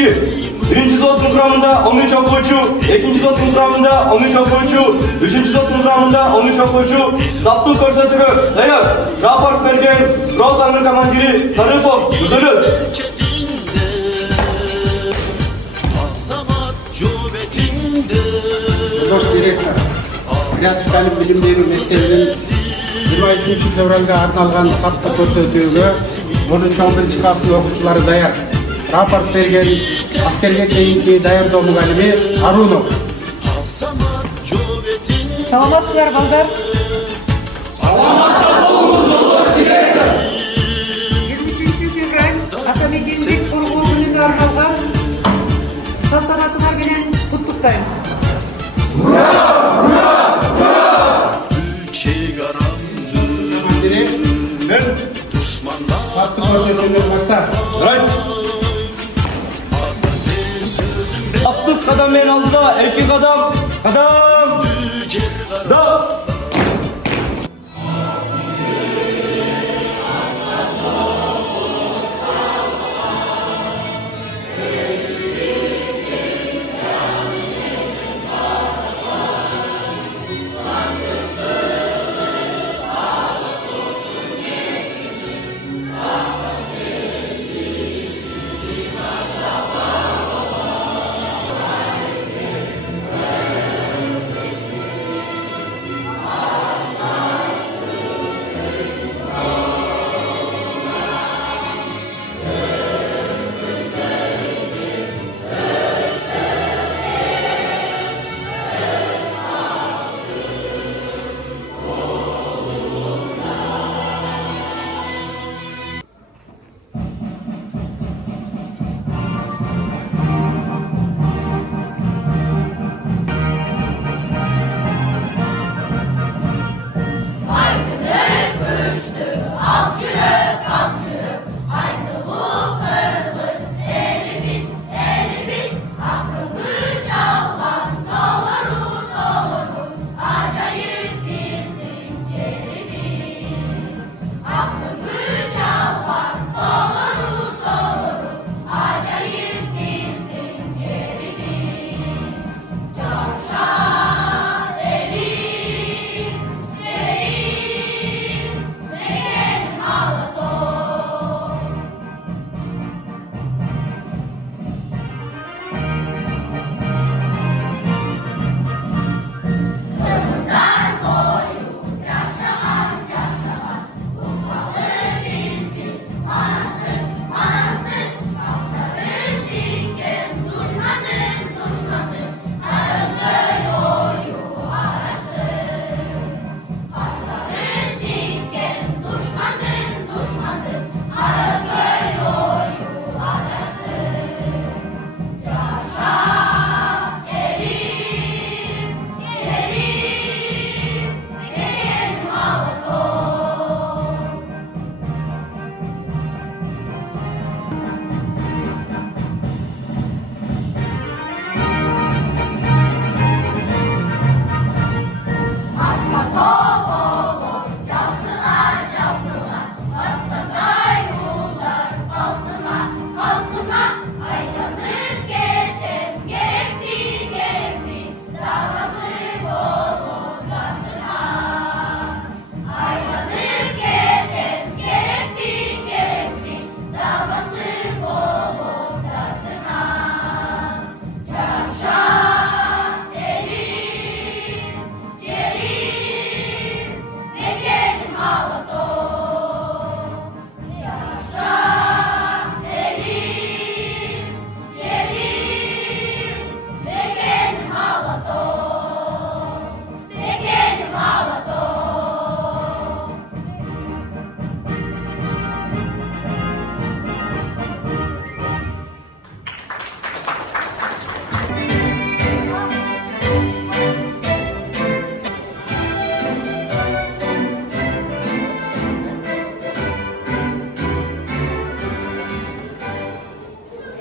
2. Birinci zotun kuramında 13 okuyucu, ikinci zotun kuramında 13 okuyucu, üçüncü zotun kuramında 13 okuyucu, zaptı korsatırı, dayak, raport vergen, Rautan'ın komandiri, Tarıpov, müdürü. Boş direktör, Üniversitenin bilim беру meselenin 23 fevralga arналган сапты көрсөтүүгө 13-11 класстын окуучулары даяр. Рапорт берген аскерге чейинки даярдоо мугалими Арунов. Саламатсыздар, балдар. Саламатта болуңуз, жолдош директор. 23 февраль атамекендик коргоо күнүнө арналган салтанатыңар менен куттуктайм. Ура! Ура! Ура! Ben. Сапты көрсөтүүнү башта. Right. Attık kadam en altta, erkek adam, kadam, da.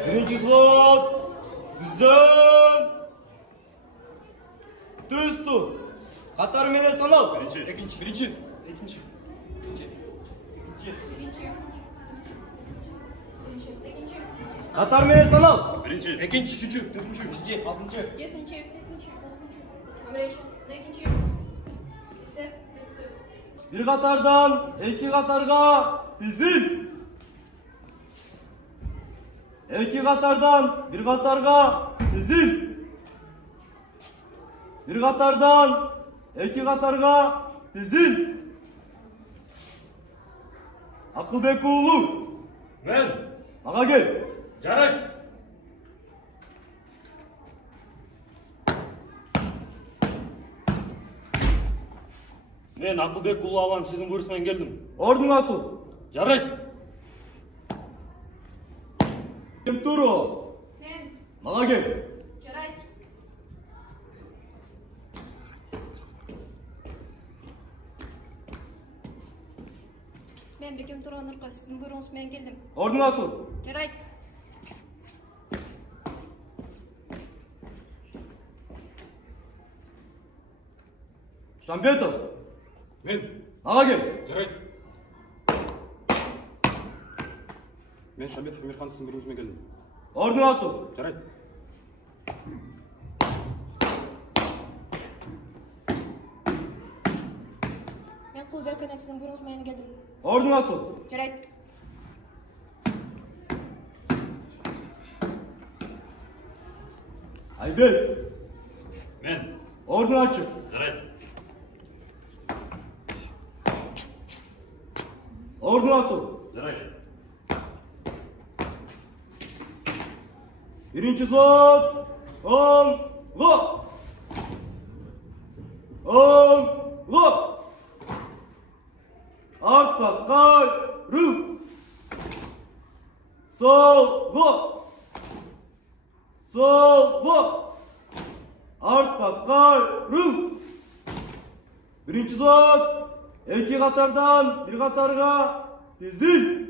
Birinci slot, düzden, düz tut. Katar mene sanal. Birinci. Katar menen sanal. Birinci, Ekinchi, üçüncü, dördüncü, beşinci, altıncı. 7-chi, 8-chi, 9-chi, 11-chi, 12-chi. Esep, Bir katardan iki katarga dizil. İki katardan bir katarga dizil. Bir katardan iki katarga dizil. Akılbek oğlu, men, bana gel. жарай. Men Акылбек уулу алам, сиздин буйругуңуз менен келдим. Орнуңа tur. Жарайт. Kim turu? men, Bana gel. жарайт. Men Бекем Турган Нурка, сиздин буйругуңуз менен келдим. Орнуңа tur. Жарайт. Şambetov, Мен, bana gel. жарайт. Мен Шамбетов Эмирхан, сиздин буйругуңуз менен келдим. Орнуңа tur. Жарайт. Мен Кулбек ана, сиздин буйругуңуз менен келдим. Орnуңa tur. Жарайт. Aybek, Мен, ornuğa çık. жарайт. Ornuğa tur. Жарайт. Birinci zot, go. Go. Arka kayru. Sol, go. Arka kayru. Birinci zot, iki katardan bir katarga dizil.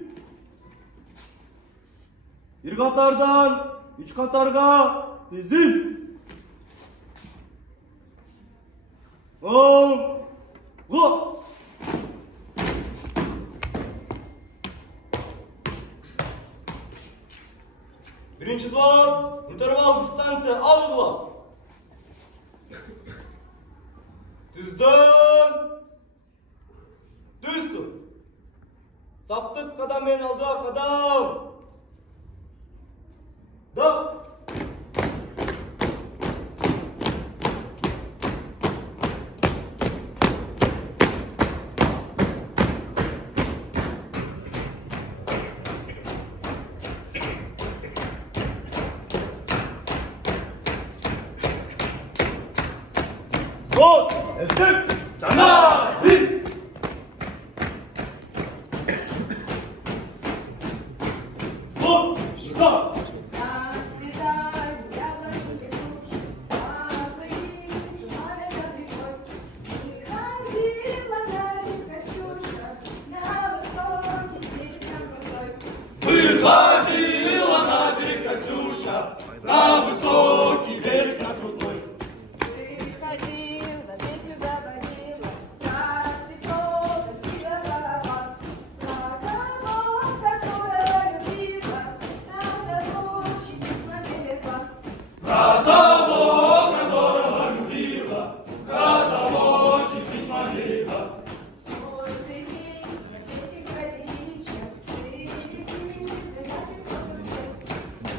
Bir katardan üç katarga dizil. Go. Birinci zor, interval distansı algıla. Düz dur. Saptık kadam en aldığa kadam. Da. Gol! Estek! Tamam! Bir! Gol! Şurada! Приходила на берег Катюша, на высокий берег, на крутой. Приходила, песню заводила, расцветет красивая голова. На того, которая любила, на того, чудесно берегла. Про того, которого любила, про того, чуть письма берегла. Ой, ты песня, песенка девичья, ты летишь, ты на высоком свете.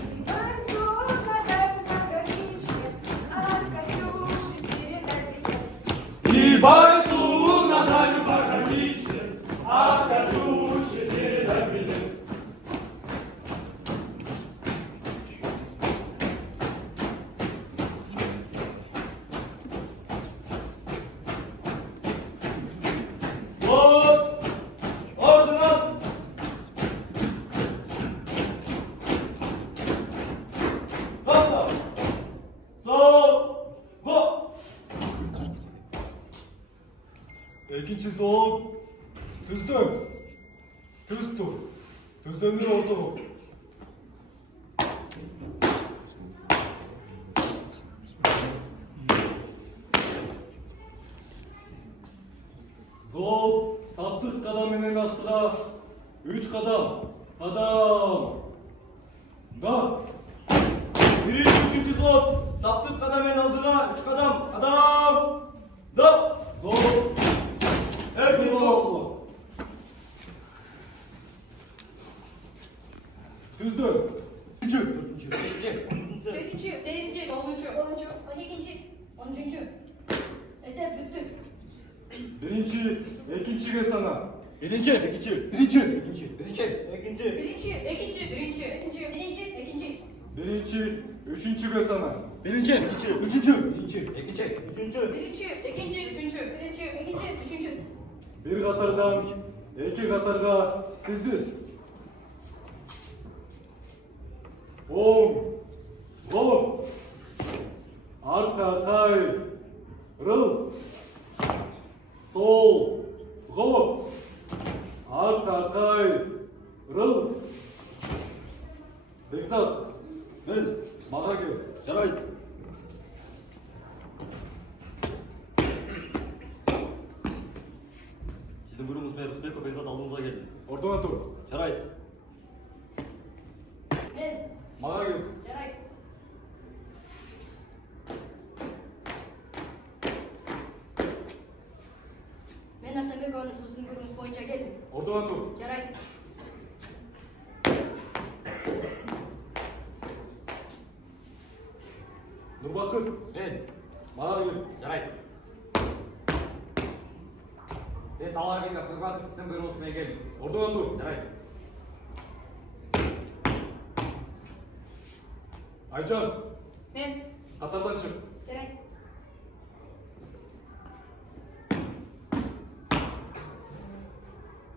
И бойцов хватает на горичье, от Катюши передай привет. И бойцу на дальнем пограничье, а Катюше передай привет. Вот, ордена. Hoppa. Sol, go. İkinci sol. Düz dön. Düz dur. Düz döndür ortalığı. Sol, saptık kadamının asıra. 3 kadam. Kadam. Saptık kademenin aldığa 3 kadam. Adam. Da. Zor. Evet, bu. Düz dön. Üçüncü. 8. 8. 10. 12. 13. Esep bitti. Birinci, ikinci ve sana. Birinci. Birinci. Birinci, üçüncü ve sana. Birinci. Üçüncü. Bir katardan, iki katarga dizil. 10. Gol. Arka kay. Rıl. Sol. Gol. Arka kay. Rıl. Beksat. Gel. Mağa gel. Жарайды. Сіздің бұрыңызбен Рысбеков Бекзат алдыңызға келді. Ордыңа тұр. Жарайды. Маға кел. Мен Ақтанбек оның ұзын көріңіз бойынша келдім. Ордыңа тұр. Жарайды. Нұрбақыт. Маға кел. Жарайды. Мен Таларбеков Нұрбақыт сіздің бұйрығыңызбен келдім. Ордыңа тұр. Жарайды. Айжан. Мен. Қатардан шық. Жарайды.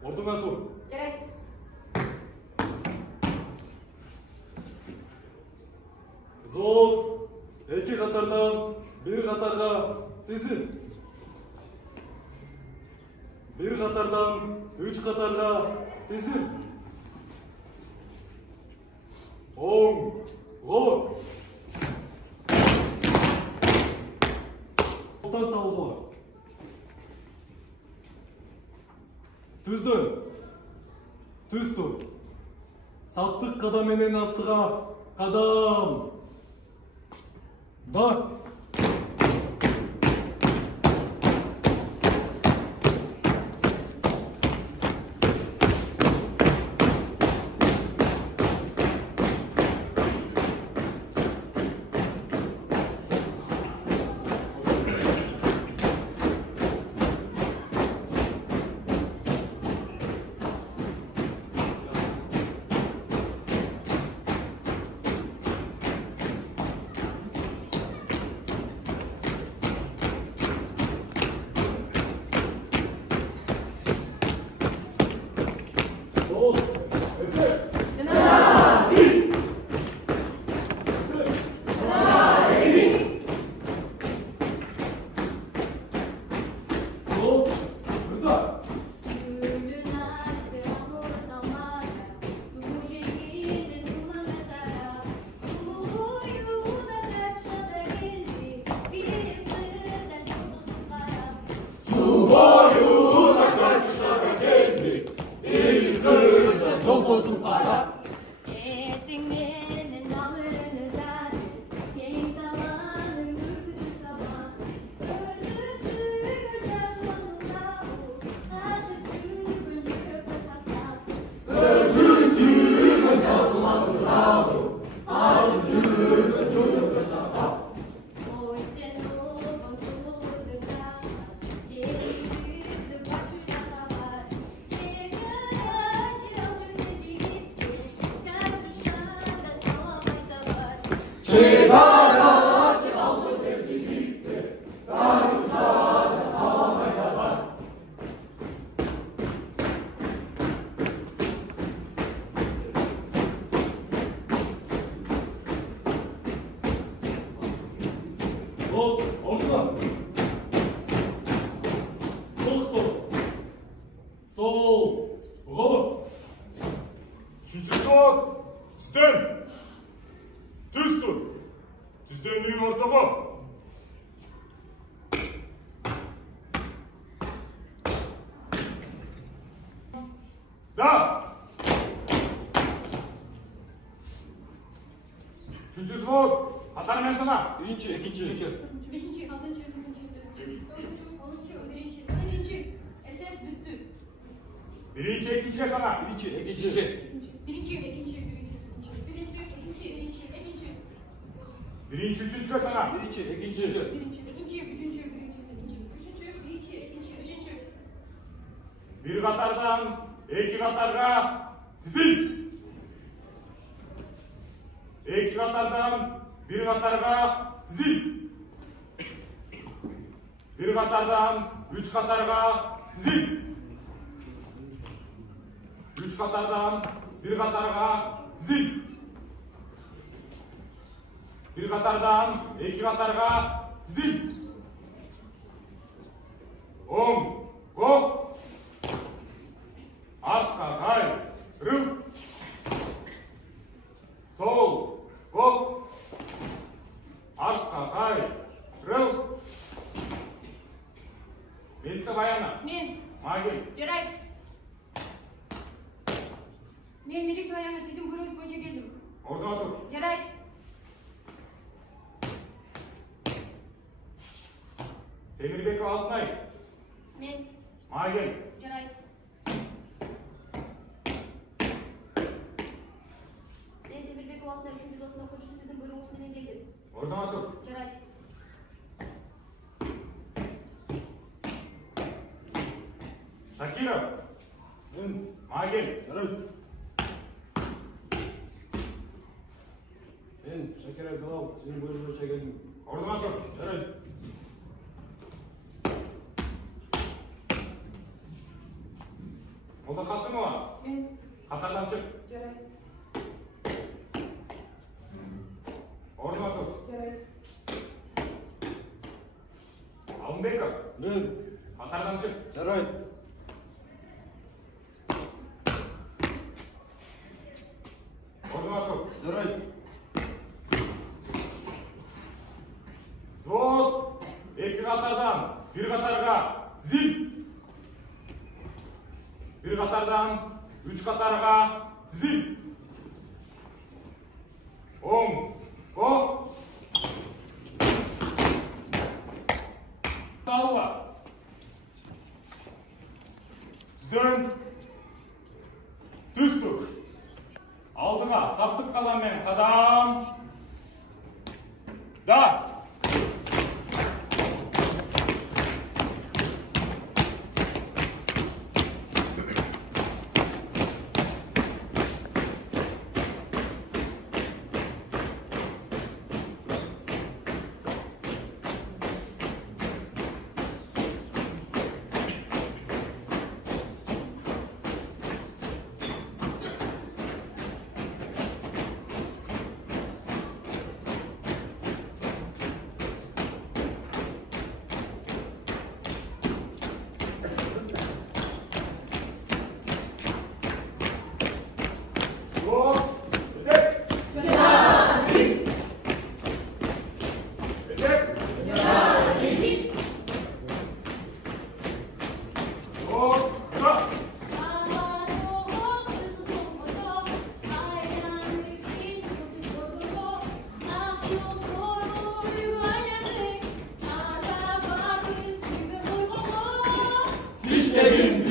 Ордыңа тұр. Жарайды. Зол. Екі қатардан bir қатарға тізіл. Bir қатардан үш қатарға тізіл. 10. Гол. Стан салғы. Түзді. Түз тұр. Саттық қадаменен астыға қадам. Да. İkinci. Beşinci, altıncı, dokuzuncu, onuncu, birinci, ikinci. Eser büttü. Birinci, ikinci sana. Birinci. Birinci, ikinci, birinci, ikinci. Birinci, üçüncü sana. Birinci. Birinci, ikinci, üçüncü, üçüncü. Bir katardan iki katarga dizil. İki katardan bir katarga dizil. Bir katardan üç katarga dizil. Üç katardan bir katarga dizil. Bir katardan iki katarga dizil. Go. Arka kay, rıp. Sol, go. Arka kay, rıp. Melisa bayana. Men, Magil. жарайды. Men Melisa bayana sizin buyruğunuz boyunca geldim. Orada otur. Жарайды. Temirbek Altınay. Men, Magil. жарайды. Ben Temirbek Oğaltay 3. sınıfında okuyucusu sizin buyruğunuz menен geldim. Orada otur. Жарайды. Shakirov. Magil. Ben Şeker Erdoğan, sizin buyruğunuza geldim. Orada otur. Molda Kasımova. Men, Katardan çık. жарайды. Orada otur. Жарайды. Alınbekov. Ben. Katardan çık. Saray. Orada otur. Saray. Zvod. İki katardan bir katarga zil. Bir katardan üç katarga zil. Go. Salla. Dön. Düz dur. Aldığına saptık kalan men kadam. Da.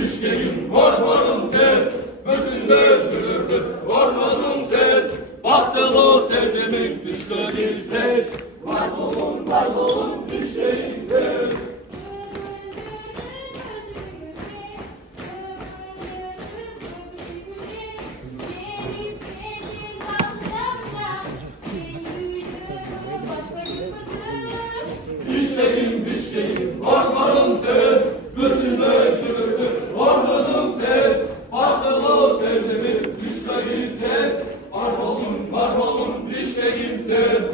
Düşlerim, hormonum sen, bütün böcülürdür, hormonum sen, bahtılır sezimin düşlerim sen, var bolun, düşlerim sen. Düşlerim, hormonum sen, bütün böcülürdür, hormonum sen, bahtılır sezimin düşlerim sen, var bolun, düşlerim sen.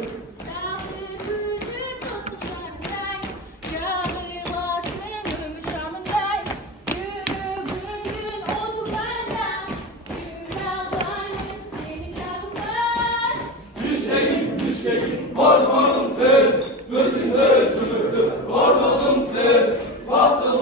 Düşlerim, hormonum sen, bütün böcülürdür, hormonum sen, bahtılır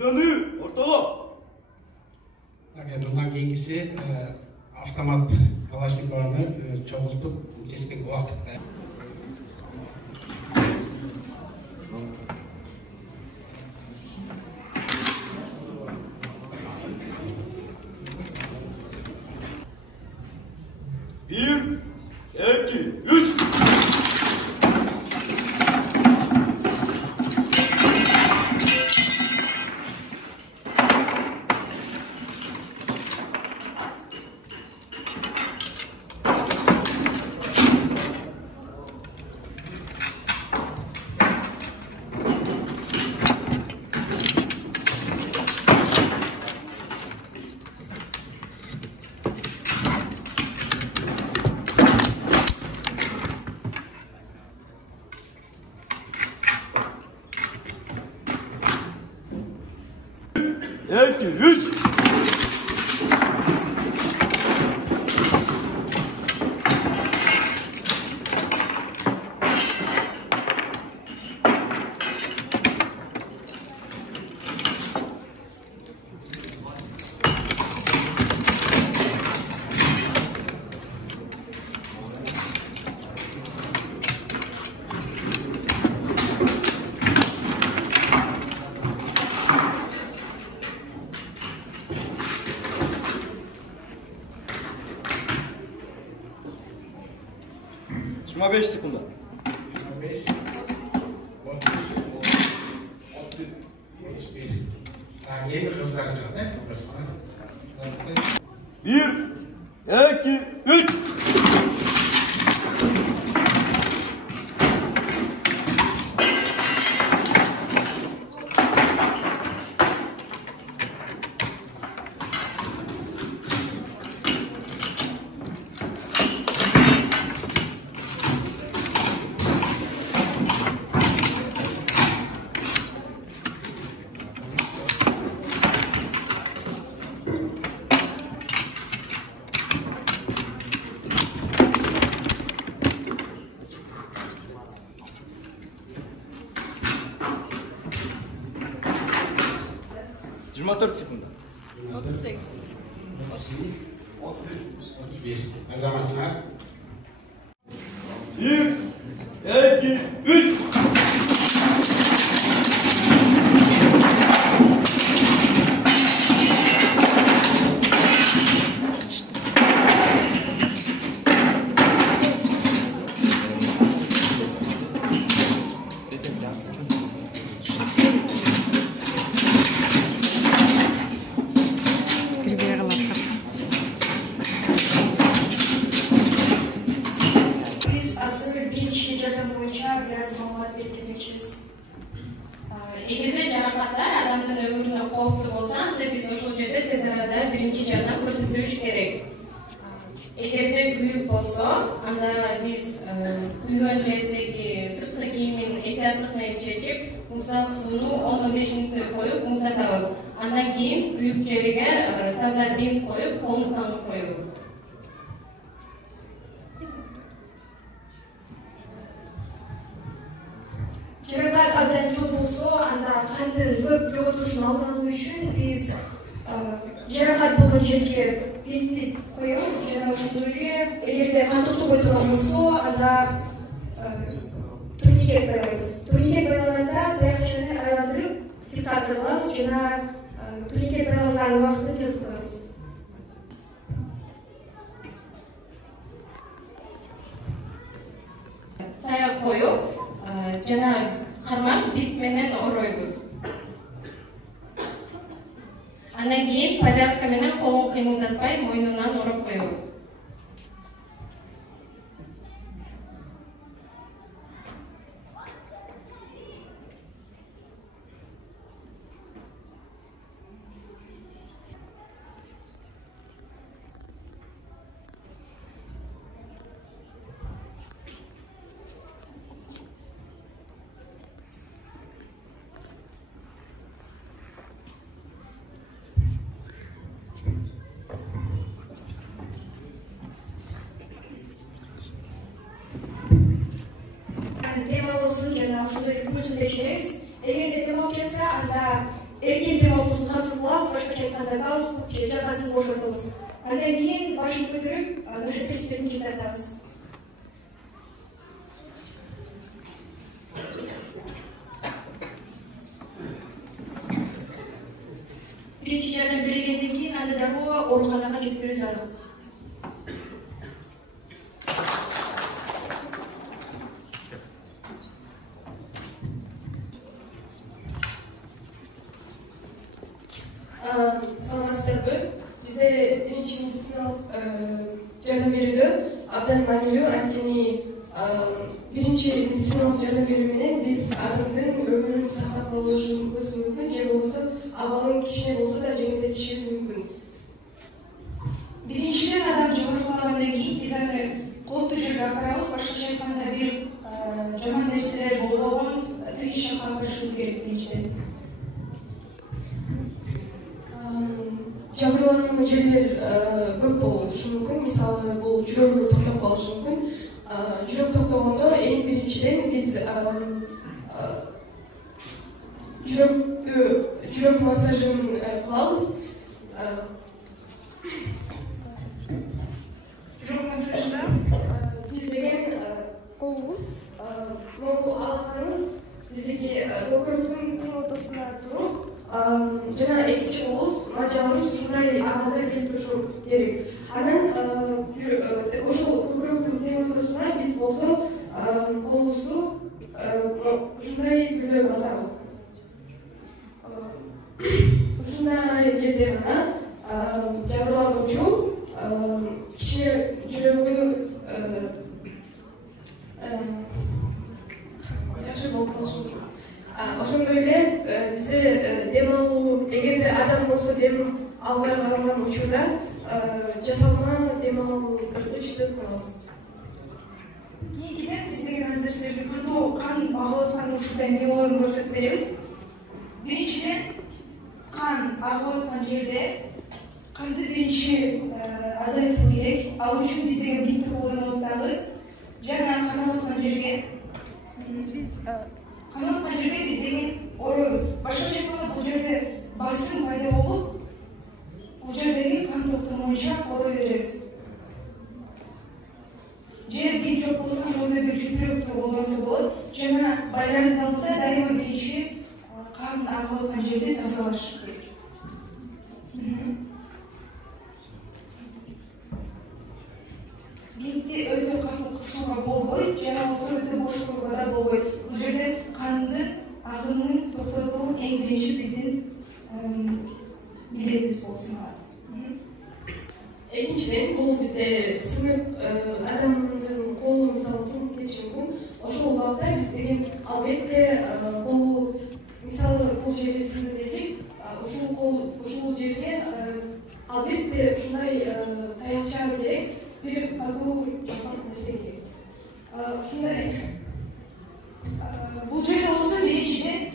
Мыйзамды ортого. Bundan keyingisi avtomat Kalashnikov'unu çoğultup tespit vakitte. Bir, iki, üç. İki, üç. Şuna 5 sekunda. 5, 31. Yeni hızlar çıktı. Bir, iki, üç. Жиырма 4 секунда. 38. 31. Azamatsınlar. Bir, iki, üç. Эгерде жаракаттар адамдын өмүрүнө кооптуу болсо, анда биз ошол жерде тез арада биринчи жардам көрсөтүш керек. Эгерде күйүк болсо, анда биз күйгөн жердеги сырткы кийимин этияттык менен чечип, муздак сууну 10-15 мүнөттөй коюп муздатабыз. Андан кийин күйүк жериге таза бинт коюп, колун таңып коебуз. Жаракат абдан чоң болсо, анда кандын көп жоготушун алдын алуу үчүн биз жаракат болгон жерге бинтти коебуз жана ошондой эле эгерде кан токтобой турган болсо, анда турникет байлайбыз. Турникет байлаганда таякчаны айландырып фиксация кылабыз жана турникет байланган убакытты жазып коебуз. Таяк коюп, жана кармак бит менен оройбуз. Андан кийин повязка менен колун кыймылдатпай мойнунан ороп коебуз. Демалуусун жана ошондой күнүн текшеребиз. Эгерде демалып жатса, анда эркен демалуусун капсыз кылабыз, башкача айтканда галстук же жакасын бошотобуз. Андан кийин башын көтөрүп, ошо пресспетинчи тартабыз. Биринчи жардам берилгенден кийин аны дароо ооруканага жеткирүү зарыл. Саламатсыздарбы? Бизде биринчи медициналык жардам берүүдө абдан маанилүү, анткени биринчи медициналык жардам берүү менен биз адамдын өмүрүн сактап калышыбыз мүмкүн, же болбосо абалын кичине болсо да жеңилдетишибиз мүмкүн. Биринчиден адам жогору калагандан кийин биз аны кооптуу жерге апарабыз, башкача айтканда бир жаман нерселер болбогон тыгыз жакка алып барышыбыз керек биринчиден. Жабырланган жерлер көп болушу мүмкүн. Мисалы, бул жүрөгү токтоп калышы мүмкүн. Жүрөк токтогондо эң биринчиден биз жүрөк массажын кылабыз. Жүрөк массажында биз деген колубуз, могул алаканыбыз биздеги көкүрөктүн тең ортосуна туруп, жана экинчи колубуз мажабыбыз ушундай абалда келип турушу керек. Анан ошол көкүрөктүн тең ортосуна биз болсо колубузду ушундай бүлөп басабыз. Ушундай кезде гана жабырлануучу кичине жүрөгү жакшы болуп калышы мүмкүн. Ошондой эле бизде дем алуу, эгерде адам болсо дем албай калган учурда жасалма дем алгычты кылабыз. Кийинкиден биз деген азыр силерге кантип кан агып аткан учурда эмнелерин көрсөтүп беребиз. Биринчиден кан агып аткан жерде канды биринчи азайтуу керек. Ал үчүн биз деген битти колдонобуз дагы. Жана канап аткан жерге биз деген орообуз. Башкача айтканда бул жерде басым пайда болуп, бул жердеги кан токтомойча орой беребиз. Же бит жок болсо мурда бир чүпүрөктү колдонсо болот. Жана байлардын алдында дайыма биринчи кан агып аткан жерди тазалаш керек. Битти өтө катуу кысууга болбойт, жана болсо өтө бош кылууга да болбойт. Бул жерде кандын агымын токтотуу эң биринчи биздин милдетибиз болуп саналат. Экинчиден, бул бизде сынып адамдын колу мисалы сынып кетиши мүмкүн. Ошол убакта биз деген албетте колу мисалы бул жерге сынып кетик, ушул жерге албетте ушундай таякча керек, бир катуу жапан нерсе керек. Ушундай Бул жерде болсо биринчиден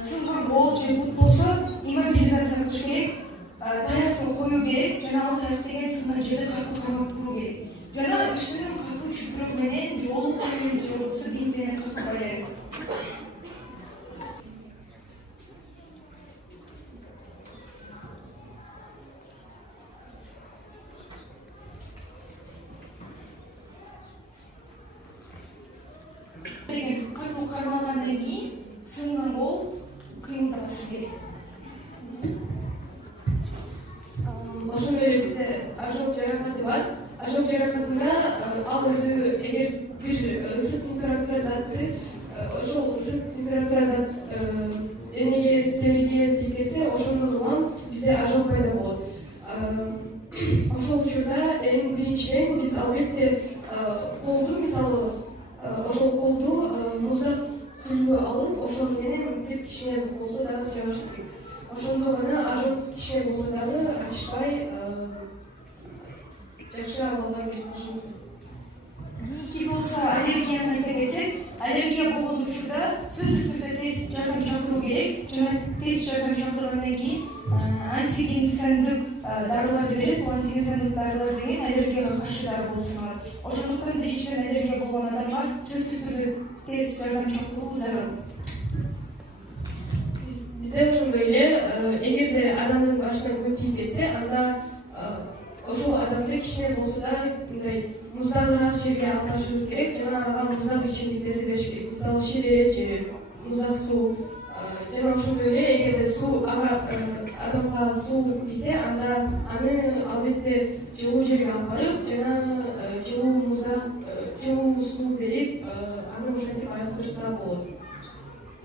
сынган кол же бут болсо иммобилизация кылыш керек, таякты коюу керек, жана ал таяк деген сынган жерде катуу камап туруу керек. Жана үстүнөн катуу чүпүрөк менен же олук менен же болбосо бинт менен катуу байлайбыз. Катуу кармалгандан кийин сынган кол кыймылданышы керек. Ошондой эле бизде ожог жаракаты бар. Ожог жаракатында ал өзү эгер бир ысык температура затты, ошол ысык температура зат энеге териге тийгенсе, ошондон улам бизде ожог пайда болот. Ошол учурда эң биринчиден биз албетте колду мисалы ошол колду музак сүлгү алып, ошол менен теп кичине болсо дагы жабыш керек. Ошондо гана ожог кичине болсо дагы ачышпай жакшы абалга кетиши мүмкүн. Кийинки болсо аллергияны айта кетсек, аллергия болгон учурда сөзсүз түрдө тез жардам чакыруу керек. Жана тез жардам чакыргандан кийин антигенсендик дарыларды берет. Бул антигенсендик дарылар деген аллергияга каршы дары болуп саналат. Ошондуктан биринчиден аллергия болгон адамга сөзсүз түрдө тез жардам чакыруу зарыл. Бизде ошондой эле эгерде адамдын башына көп тийип кетсе, анда ошол адамды кичине болсо да мындай муздагыраак жерге алып барышыбыз керек, жана ага муздак ичимдиктерди бериш керек. Мисалы шире же муздак суу. Жана ошондой эле эгерде суу адамга суу тийсе, анда аны албетте жылуу жерге алып барып, жана жылуу суу берип, аны ошентип айыктырса болот.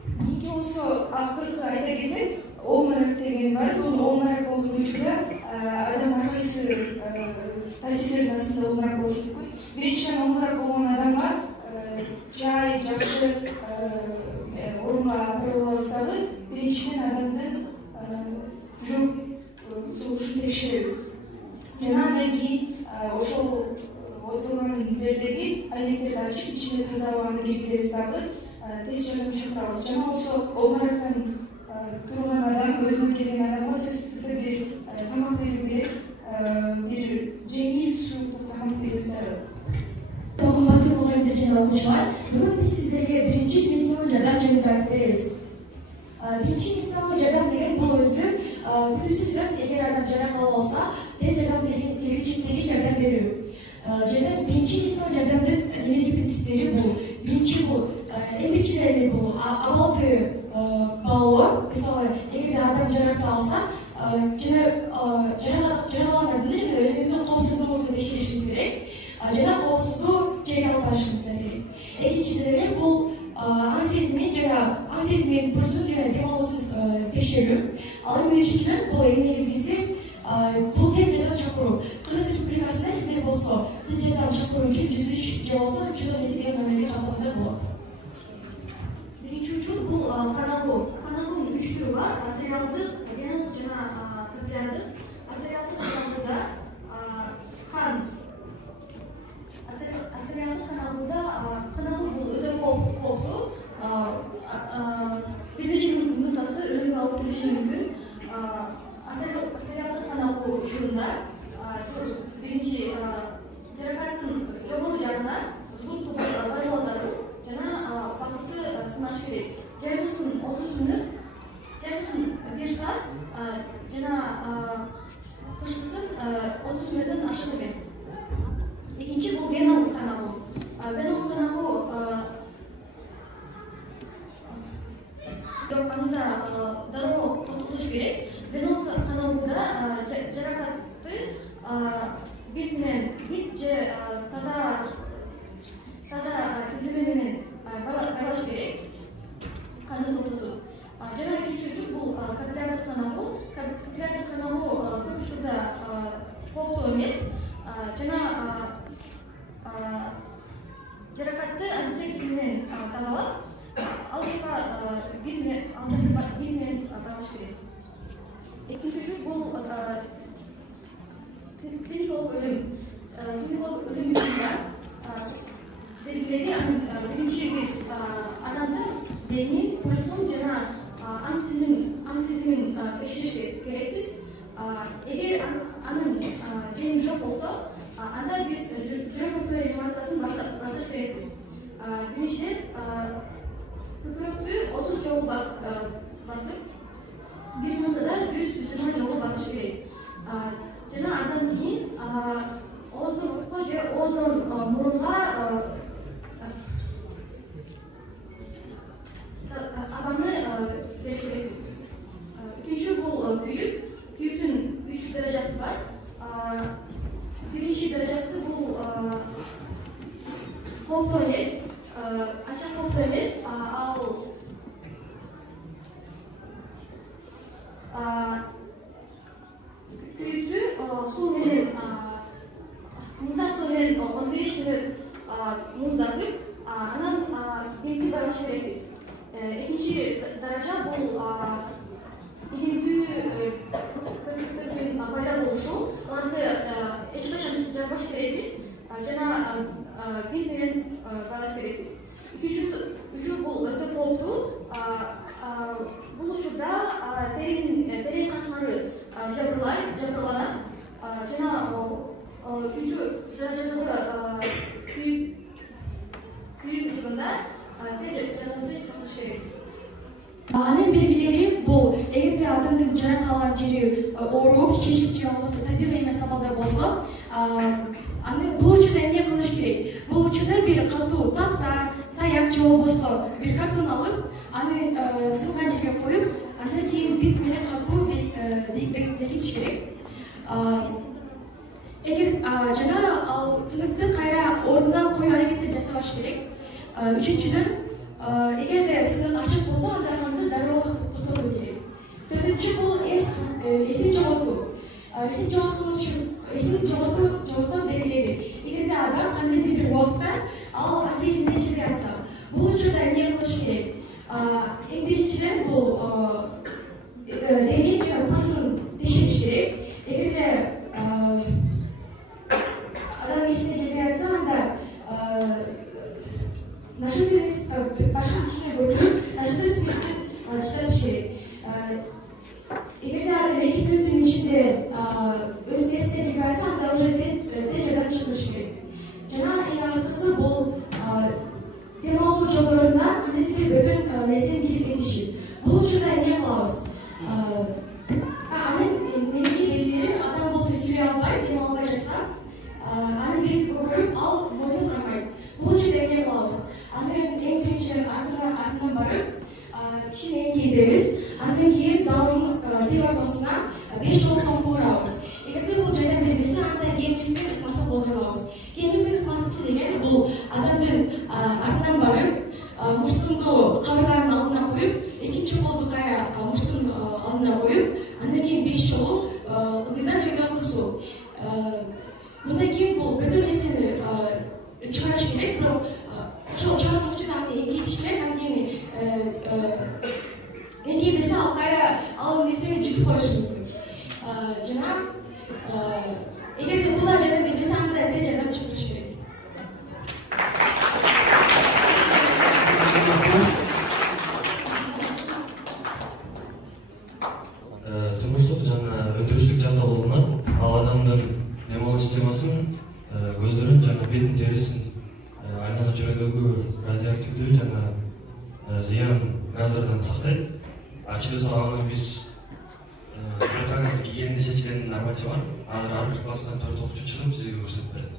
Эки болсо акыркы айта кетсек, обморок деген бар. Бул обморок болгон учурда адам ар кайсы таасирлердин астында обморок болушу мүмкүн. Биринчиден обморок болгон адамга жай жакшы орунга апарып алабыз дагы, биринчиден адамдын жүрөк согушун текшеребиз. Жана андан кийин ошол отурган жердеги айнектерди ачып, ичинде таза абаны киргизебиз дагы, тез жардам чакырабыз. Жана болсо обмороктон турган адам, өзүнө келген адамга сөзсүз түрдө бир тамак берүү керек, бир жеңил сууктук тамак берүү зарыл. Кымбаттуу мугалимдер жана окуучулар, бүгүн биз сиздерге биринчи медициналык жардам жөнүндө айтып беребиз. Биринчи медициналык жардам деген бул өзү күтүүсүз түрдө эгер адам жаракат алса, тез жардам келгичектеги жардам берүү. Жана биринчи медициналык жардамдын негизги принциптери бул. Биринчи бул эң биринчиден бул абалды баалоо. Мисалы, эгерде адам жаракат алса, жараланган адамды жана өзүбүздүн коопсуздугубузду текшеришибиз керек. Жана коопсуздуу жерге алып барышыбыз керек. Экинчиден эле бул аң сезими пульсун жана дем алуусун текшерүү. Ал эми үчүнчүдөн бул эң негизгиси бул тез жардам чакыруу. Кыргыз Республикасында сиздер болсо тез жардам чакыруу үчүн 103 же болсо 112 деген номерге жазсаңыздар болот. Биринчи учур бул канагуу. Канагуунун 3 түрү бар: артериалдык, веналык жана капиллярдык. Артериалдык канагууда артериалдык канагуу бул өтө кооптуу. Бир нече минутасы өлүмгө алып келиши мүмкүн. Артериалдык канагуу учурунда биринчи жаракаттын жогору жагына жгуттук байкоо зарыл жана бакытты сынаш керек. Жайгысын 30 мүнөт, жайгысын 1 саат жана кышкысын 30 мүнөттөн ашык эмес. Экинчи бул веналык канагуу. Веналык канагуу анда дароо токтотуш керек. Веналык канагууда жаракатты бит же таза кездеме менен байлаш керек. Канды токтотуп. Жана үчүнчү учур бул капиллярдык канагуу. Капиллярдык канагуу көп учурда кооптуу эмес. Жана жаракатты антисептик менен тазалап, ал жака бир менен байлаш керек. Экинчи бул клиникалык өлүм. Клиникалык өлүм учурунда белгилери биринчи биз адамдын денин, пульсун жана аң сезимин текшериш керекпиз. Эгер анын дени жок болсо, анда биз жүрөк реанимациясын башташ керекпиз. Биринчиден көкүрөктү 30 жолу басып, 1 минутада 100-120 жолу басыш керек. Жана андан кийин ооздон уртко же ооздон мурунга абаны бериш керекпиз. Үчүнчү бул күйүк. Күйүктүн 3 даражасы бар. Биринчи даражасы бул кооптуу эмес, анча кооптуу эмес, ал күйүктү суу менен муздак суу менен 15 мүнөт муздатып, анан бетти байлаш керекпиз. Экинчи даража бул ийгилдүү көкүрөктөрдүн пайда болушу, аларды эч качан жабыш керекпиз жана бет менен байлаш керекпиз. Үчүнчү бул өтө кооптуу. Бул учурда теринин катмары жабырланат жана үчүнчү даражадагы күйүк учурунда тез жардамды чакырыш керек. Анын белгилери бул: эгерде адамдын жара калган жери ооруп чечип жей албаса, табигый эмес абалда болсо, аны бул учурда эмне кылыш керек? Бул учурда бир катуу такта, таяк же болбосо бир картон алып, аны сынган жерге коюп, андан кийин бит менен катуу бекитиш керек. Эгер жана ал сыныкты кайра ордуна коюу аракетин жасабаш керек. Үчүнчүдөн, эгер сынык ачык болсо, анда анды дароо токтотуу керек. Төртүнчү бул эсин жоготуу. Эсин жоготкон үчүн жоготкон белгилери. Эгер адам кандайдыр бир убакытта ал сезимден келбей атса, бул учурда эмне кылыш керек? Эң биринчиден бул деңгей жана пасын текшериш керек. Эгер адам эсине келбей атса, анда башын ичине көтөрүп, наждын спиртин чыгарыш керек. Эгер адам 2 мүнөттүн ичинде өзүнүн эсине келбей атса, анда уже тез жардам чыгыш керек. Жана эң акыркысы бул дем алуу жолдорунда кандайдыр бөтөн нерсени кирип кетиши. Бул учурда эмне кылабыз? Анын негизги белгилери адам болсо сүйлөй албай, дем албай жатса, аны бетти көгөрүп, ал мойнун кармайт. Бул учурда эмне кылабыз? Аны эң биринчиден артынан барып, ичине кийдиребиз. Андан кийин даурунун тил ортосуна 5 жолу соңку урабыз. Эгерде бул жардам бербесе, анда кемиктин ыкмасын колдонобуз. Кемиктин ыкмасы деген бул адамдын артынан барып, муштумду кабырганын алдына коюп, экинчи колду кайра муштунун алдына коюп, андан кийин 5 жолу ыңгайдан өйдөн кысуу. Мындан кийин бул бөтөн нерсени чыгарыш керек, бирок ошол чыгарган учурда аны эңкейтиш керек, анан кийин эңкейбесе ал кайра ал нерсени жутуп коюшу мүмкүн. Жана эгерде бул да жардам бербесе, анда тез жардам чыгарыш керек. Турмуштук жана өндүрүштүк жакта колдонот. Ал адамдын нем алуу системасын, көздөрүн жана бетин, терисин айнала чөйрөдөгү радиоактивдүү жана зыян газдардан сактайт. Ачыгы салгандан биз Британияда гигиена чечкен норматив бар. Азыр ар бир класстан 4 окуучу чыгып сизге көрсөтүп берет.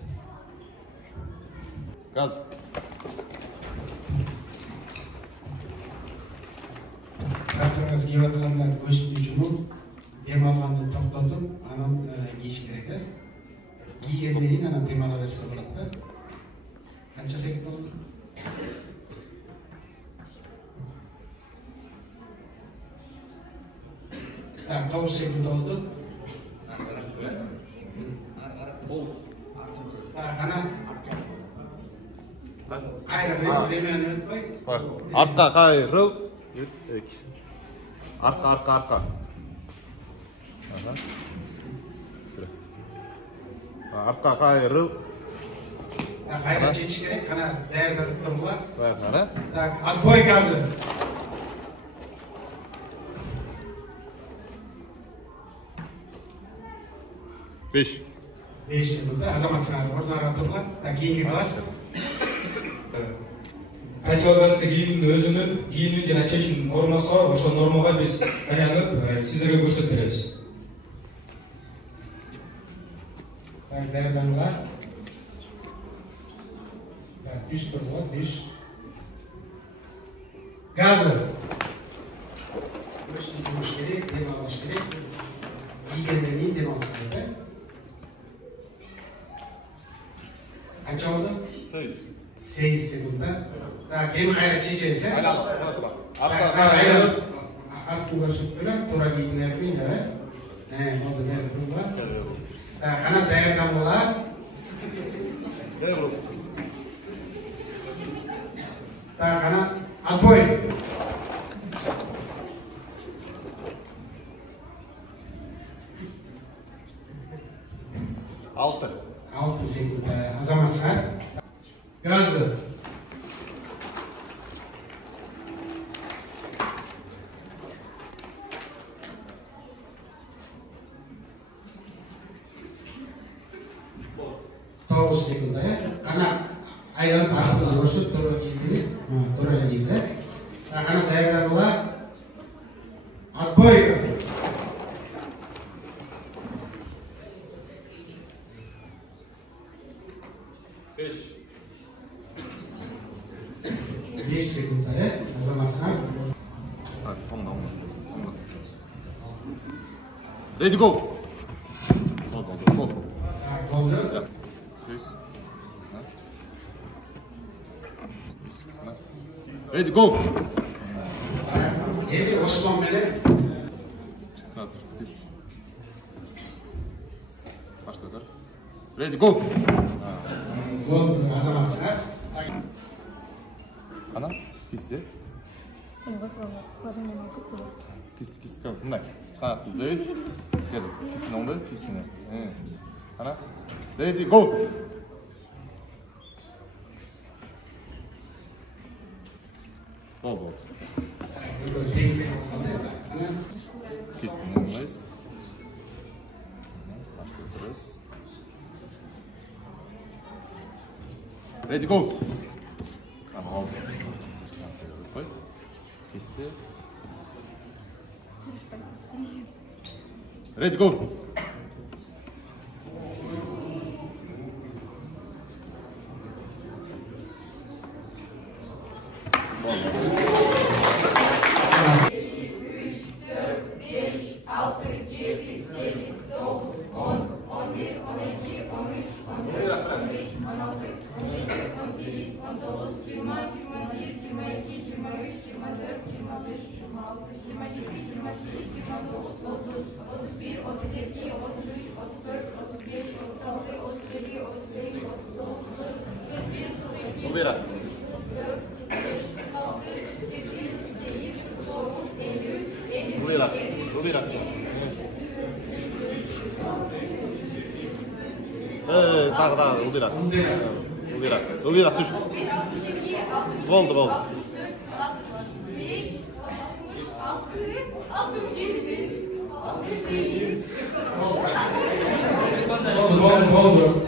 Газ. Тракторга кийип атканда көздү жумуп, дем алганды токтотуп, анан кийиш керек. Кийгенден кийин анан дем ала берсе болот да. Канча секунд болду? Так, 9 секунд болду. Так, анан кайра времени өтпөй. Артка кайрыл. Арка. Артка кайрыл. Так, кайра чечиш керек, кана даярдатып тургула. Даяр. Так, отбой газы. Beş секундда Азамат сага ордуна тургула. Так, кийинки класс. Противогазды кийүүнүн өзүнүн кийинүү жана чечүүнүн нормасы бар. Ошол нормага биз таянып, сиздерге көрсөтүп беребиз. Так, даярданыңlar. Так, düz тургула, düz. Газы. Көздү жумуш керек, дем алыш керек. Кийгенден кийин дем алыш керек. Канча болду? 8 секундда. Так, эми кайра чечебиз, артын көрсөтүп берем, туура кийгенден кийин, болду, бери тургула. Так, анан даярдангыла. Так, анан отбой. Altı. 6 секундда Азамат сага. Газы. Тоғыз секундда, Ана айран артын көрсөт, туура кийди. Туура кийди. Ана даярдангыла. Отбой. Ready, go. Go. Oldu. Ready, go. Endi Osmon bilan Başladı. Ready, go. gol azamatsa. Ana, pisti. Pisti, kal. Bunday. Çıkarak düzdeyiz. Gelin. Pistini ondayız, pistini. Ana. Ready, go. Oldu. Pistini ondayız. Başlıyoruz. Ready, go. Tamam, oldu. Koy. Pisti. Ready, go. Ubera. Ubera. Daha, Ubera. Ubera, tuş. Oldu. Oldu.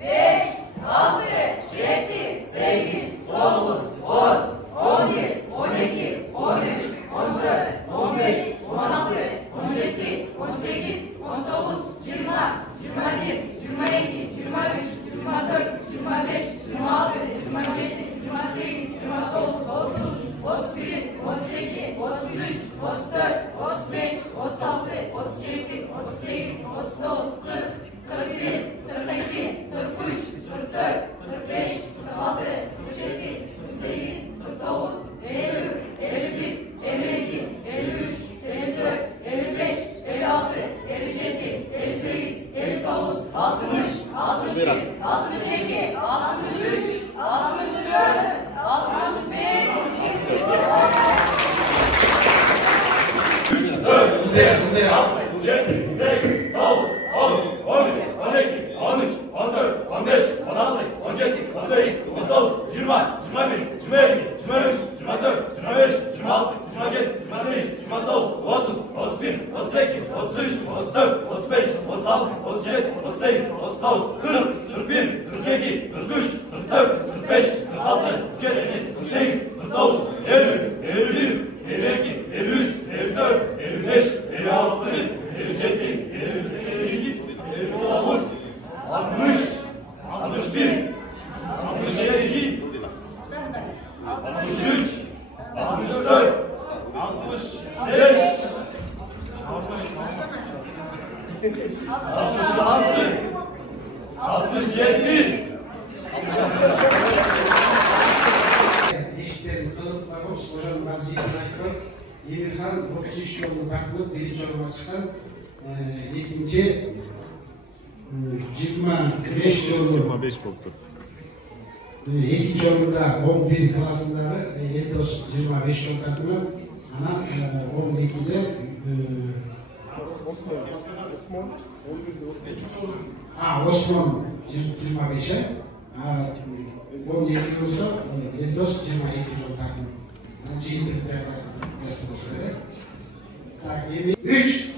5, 6, 7, 8, 9, 10, 11, 12, 13, 14, 15, 16, 17, 18, 19, 20, 21, 22, 23, 24, 25, 26, 27, 28, 29, 30, 31, 32, 33, 34, 35, 36, 37, 38, 39, 40, 41, 42, 43, 44, 45, 46, 47, 48, 49, 50, 51, 52, 53, 54, 55, 56, 57, 58, 59, 60, 61, 62, 63, 64, 65, 7, 8, 9, 10, 11, 12, 13, 14, 15, 16, 17, 18, 19, 20, 21, 22, 23, 24, 25, 26, 27, 28, 29, 30, 31, 38, 33, 34, 35, 36, 37, 38, 39, 40, 41, 42, 43, 44, 45, 46, 47, 48, 49, 50, 51, 52, 53, 54, 55, 56, 57, 58, 59, 60, 61, 62, 63, 64, 65, 66, 67, Eşitlerin kılıklarımız hocam vaziyetini aytıyor. Emirhan 33 yolunu takılıp birinci olmak çıkan ikinci 25 yolu 25 koptu. ikinci yolunda 11 klasındaki Eldos 25 yol takımı ana 12'de Osman 25'e 17 olsa Eldos 22 yol takımı. Cihindiklerle göstermişleri. Takibi 3.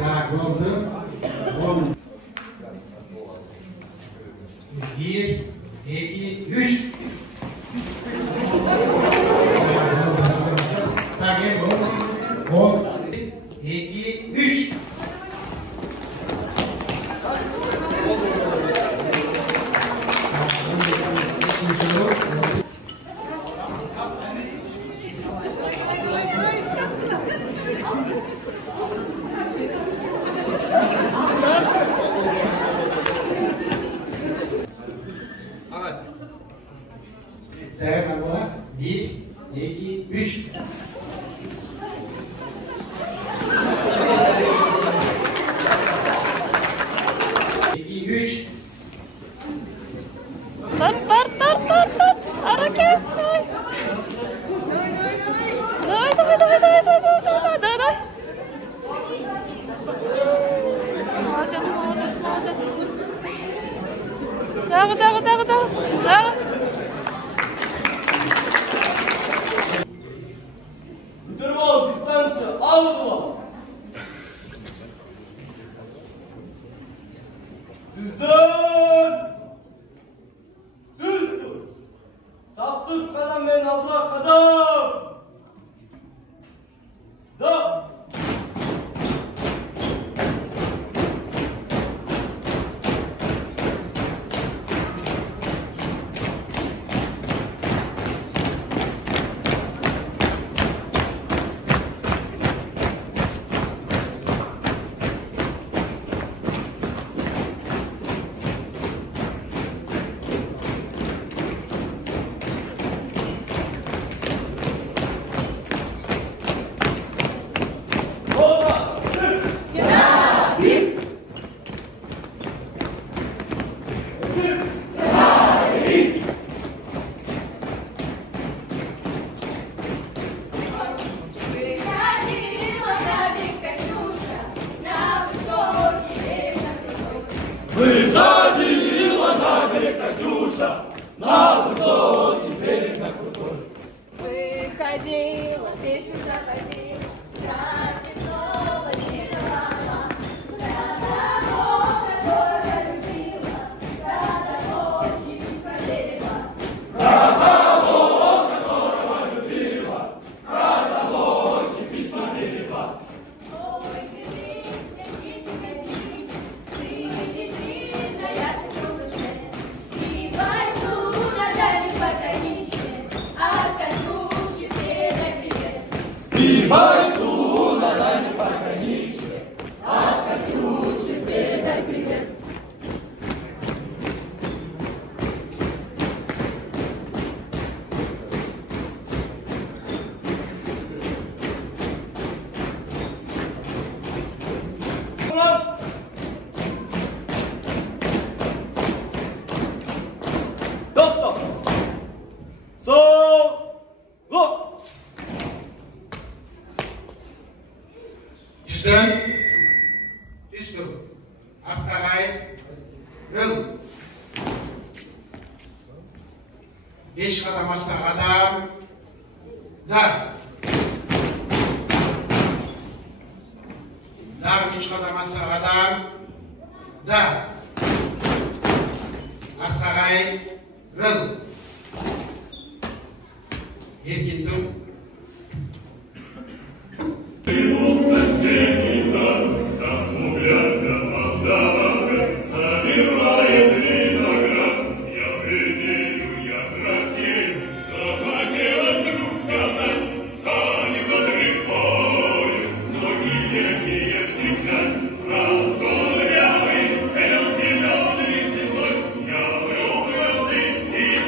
Tak oldu. 10. 1, 2, 3. Takip oldu. 10, 2, 3. Дағы. Интервал, дистанция, алгыла. Düzdür. Düzdür. Saptık kadam ben Allah kadam. Da. Выходила на берег Катюша, на высокий берег на крутой. Выходила, песню заходила, красивого серого, про того, которого любила, про того, чьи смотрела. Про того, которого любила, про того, чьи письма берегла. Ой, берегся, песенка тишь, ты лети за ясным солнышем, и пойду на дальнем пограничье, а Катюше передай привет. И бойцу на дальнем пограничье, а Катюше передай привет. Доктор. Соло. Жүзден, түстір, автағай, рыл. 5 қадам астағы адам, дар. Дар 3 қадам астағы адам, дар. Автағай, рыл. Еркіндік. Соседний сад, там смуглянка молдаванка собирает виноград. Я пьянею, я краснею, захотелось вдруг сказать: станем над рекою, звуки ветки встречать. Рассудовый, пел зеленый весной, я влюбленный и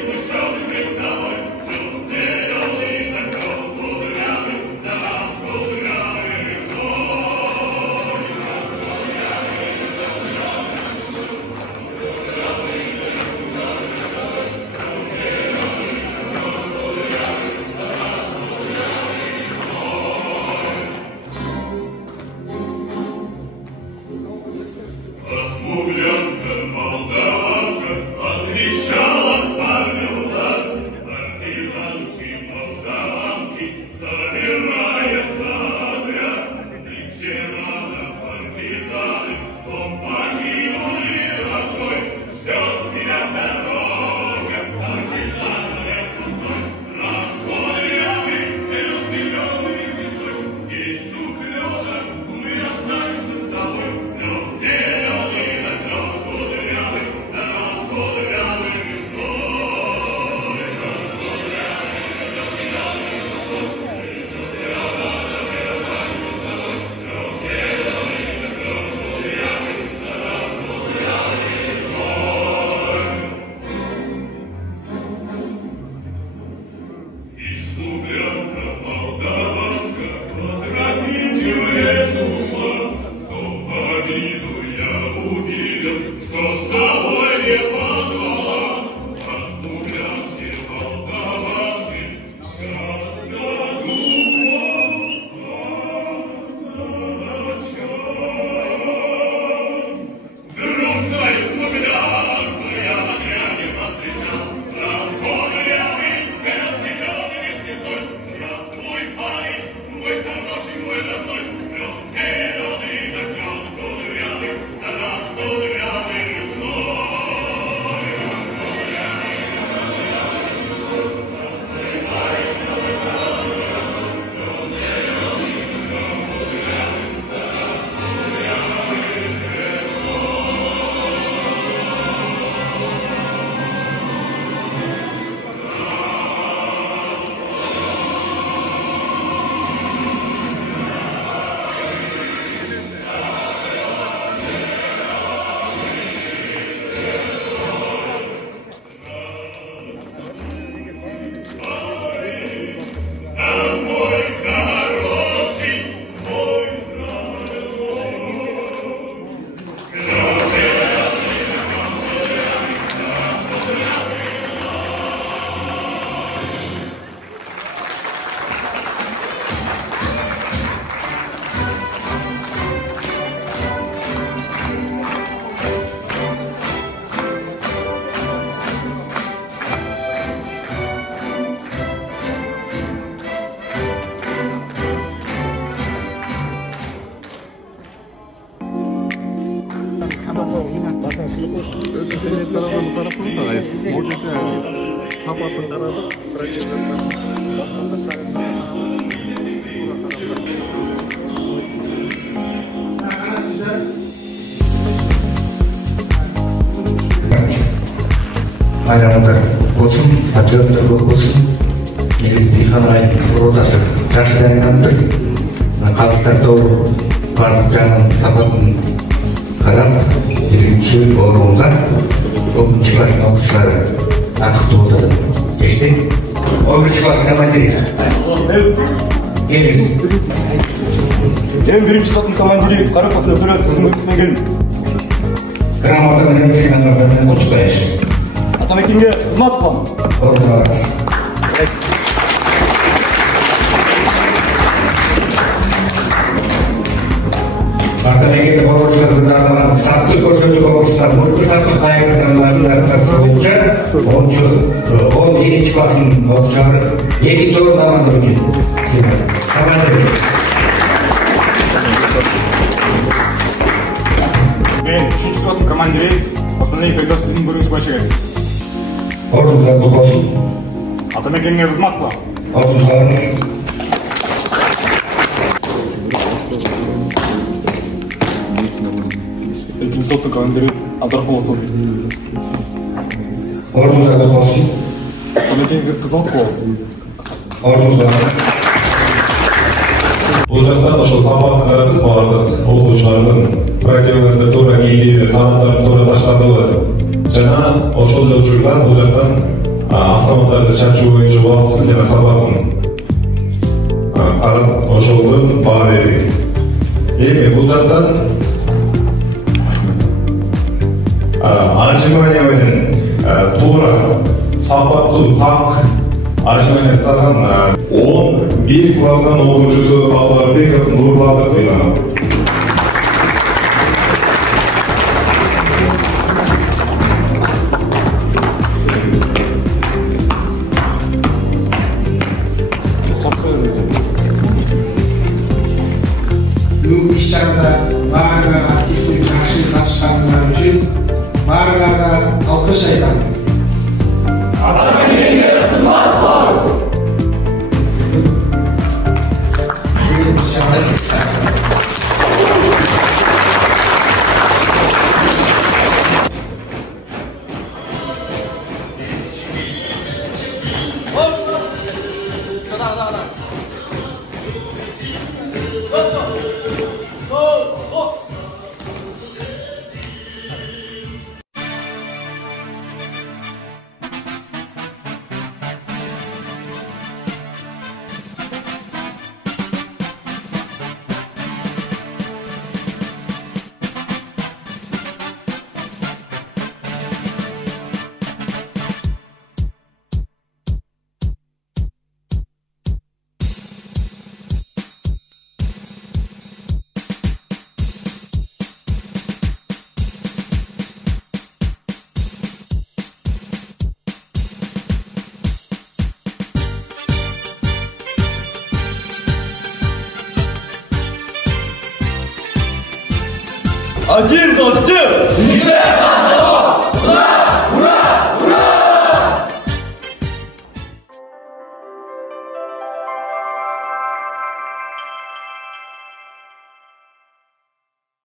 ошону карап койсок бул жерде сапатын карадык. Bayramlar olsun, patriotlar olsun. Негізі Ханай ротасы жақсыдан инанды. Қалыстар doğru барлық жағынан сапатын қарап, бірінші орынға 10-шы класстың оқушылары ақықты отырды. Кеште 11-шы класс командирі. Келіңіз. Мен бірінші сотын командирі Қарапов Нұрдәулет сіздің өтіме келін. Грамота менен сыйлықтармен құттықтайсыз. Атамекенге қызмат қыламын. Орынға барасыз. Атамекенді қорғаушылардың арналған сатты көрсету қорғаушылар мықты сатты қайықтарының әрқасы бойынша 12-ші класының оқушылары 2-ші орын алғандар үшін. Мен 3-ші сотын командирі Основные когда сіздің біріңіз башыға. Орынға болсын. Атамекенге қызмат қыламын. Орынға барыңыз. Экинчи соттун командири Абдрахманов сот. Орынға болсын. Атамекенге кызмат кылабыз. Орынға. Бұл жақтан ошол сапатын карадык баардык окуучулардын противогазды туура кийиби, канаттарын туура таштадыбы жана ошол эле учурда бул жактан автоматтарды чачуу боюнча убактысын жана сапатын карап ошолдон баа бердик. Эми бул жактан ажымания менен туура сапаттуу так ажымания саган 11 класстан окуучусу Албарбеков Нурбатыр сыйланат. Бүгүнкү иш-чарада баарыңарга активдүү жакшы катышканыңар үчүн баарыңарга алкыш айтам. Атамекенге кызмат кылабыз. Один за всех!